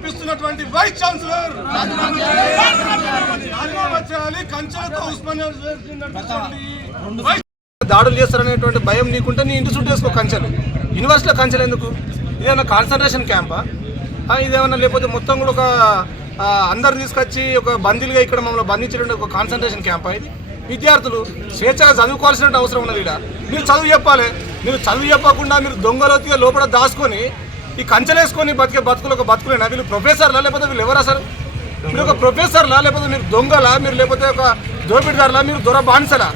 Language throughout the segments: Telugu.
కల్పిస్తున్నటువంటి వైస్ ఛాన్సలర్ కంచెలతో దాడులు చేస్తారనేటువంటి భయం నీకుంటే నీ ఇంటి చుట్టూ వేసుకో కంచెలు. యూనివర్సిటీలో కంచెలు ఎందుకు? ఇదేమన్నా కాన్సన్ట్రేషన్ క్యాంపా? ఇదేమన్నా లేకపోతే మొత్తం కూడా ఒక అందరు తీసుకొచ్చి ఒక బందీలుగా ఇక్కడ మమ్మల్ని బంధించడం ఒక కాన్సన్ట్రేషన్ క్యాంపా? ఇది విద్యార్థులు స్వేచ్ఛగా చదువుకోవాల్సిన అవసరం ఉన్నది. ఇక్కడ మీరు చదువు చెప్పాలి. మీరు చదువు చెప్పకుండా మీరు దొంగలోతిగా లోపల దాచుకొని ఈ కంచెలేసుకొని బతికే బతుకులు ఒక బతుకులేనా? వీళ్ళు ప్రొఫెసర్లా లేకపోతే వీళ్ళు ఎవరా సార్? మీరు ఒక ప్రొఫెసర్లా లేకపోతే మీరు దొంగలా? మీరు లేకపోతే ఒక దోపిడిదారులా? మీరు దొర బానిసలా?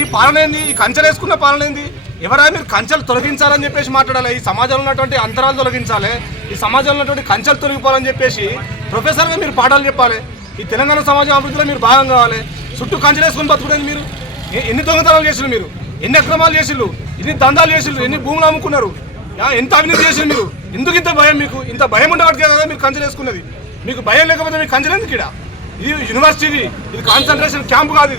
ఈ పాలన ఏంది? ఈ కంచెలు వేసుకున్న పాలన ఏంది? ఎవరైనా మీరు కంచెలు తొలగించాలని చెప్పేసి మాట్లాడాలి. ఈ సమాజంలో ఉన్నటువంటి అంతరాలు తొలగించాలి. ఈ సమాజంలో ఉన్నటువంటి కంచెలు తొలగిపోవాలని చెప్పేసి ప్రొఫెసర్గా మీరు పాఠాలు చెప్పాలి. ఈ తెలంగాణ సమాజం అభివృద్ధిలో మీరు భాగం కావాలి. చుట్టూ కంచెలు వేసుకొని బతుకునేది మీరు. ఎన్ని దొంగతనాలు చేసిరు మీరు? ఎన్ని అక్రమాలు చేసిళ్ళు? ఎన్ని దందాలు చేసిళ్ళు? ఎన్ని భూములు అమ్ముకున్నారు? ఎంత అవినీతి చేసిరు మీరు? ఎందుకు ఇంత భయం మీకు? ఇంత భయం ఉండబట్టే కదా మీరు కంచెలు వేసుకున్నది. మీకు భయం లేకపోతే మీకు కంచెలు ఎందుకు? ఇది యూనివర్సిటీ, ఇది కాన్సన్ట్రేషన్ క్యాంప్ కాదు.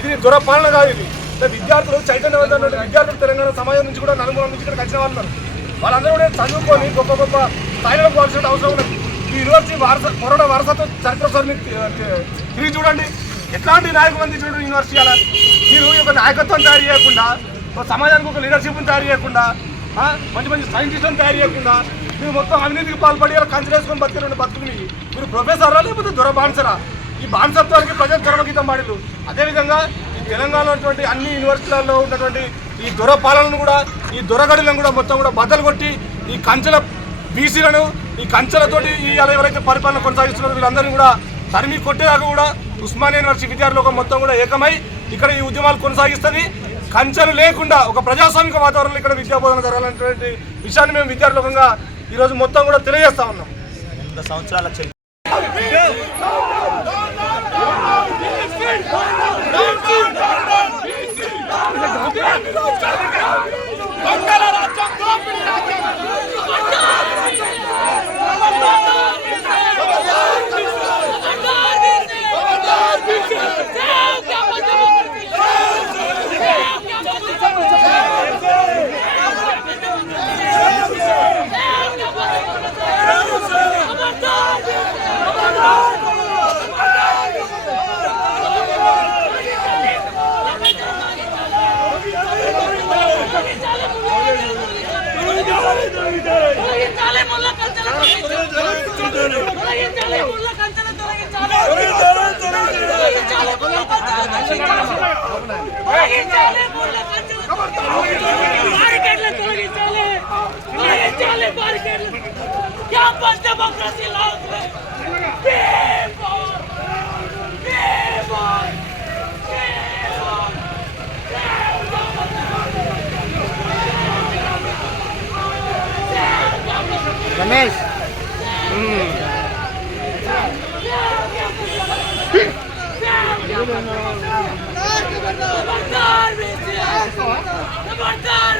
ఇది దురపాలన కాదు. ఇది విద్యార్థులు చైతన్యవంతమైన విద్యార్థులు తెలంగాణ సమాజం నుంచి కూడా నలుమూల నుంచి ఇక్కడికి వచ్చిన వాళ్ళు ఉన్నారు. వాళ్ళందరూ కూడా చదువుకొని గొప్ప గొప్ప స్థాయిలో పోవాల్సిన అవసరం ఉన్నది. ఈ యూనివర్సిటీ కరోనా వారసత్వ చరిత్ర సార్ మీరు తిరిగి చూడండి. ఎట్లాంటి నాయకులు అందించిన యూనివర్సిటీ అలా మీరు ఒక నాయకత్వం తయారు చేయకుండా, సమాజానికి ఒక లీడర్షిప్ని తయారు చేయకుండా, మంచి మంచి సైంటిస్టులను తయారు చేయకుండా మీరు మొత్తం అవినీతికి పాల్పడి కంచెలేసుకొని బతికిన బతుకుని మీరు ప్రొఫెసరా లేకపోతే బాన్సరా? ఈ బాన్సత్వానికి ప్రజలు చరమగీతం పాడిలు. అదేవిధంగా ఈ తెలంగాణలో ఉన్నటువంటి అన్ని యూనివర్సిటీలలో ఉన్నటువంటి ఈ దొర పాలనను కూడా, ఈ దొరగడులను కూడా మొత్తం కూడా బద్దలు కొట్టి ఈ కంచెల బీసీలను ఈ కంచెలతోటి ఈ అలా ఎవరైతే పరిపాలన కొనసాగిస్తున్నారో వీళ్ళందరినీ కూడా తరిమి కొట్టేదాకా కూడా ఉస్మానియా యూనివర్సిటీ విద్యార్థులు మొత్తం కూడా ఏకమై ఇక్కడ ఈ ఉద్యమాలు కొనసాగిస్తుంది. కంచెలు లేకుండా ఒక ప్రజాస్వామిక వాతావరణంలో ఇక్కడ విద్యాబోధన జరగాలనేటువంటి విషయాన్ని మేము విద్యార్థులంగా ఈరోజు మొత్తం కూడా తెలియజేస్తా ఉన్నాం. 100 సంవత్సరాల రమేష్ खबरदार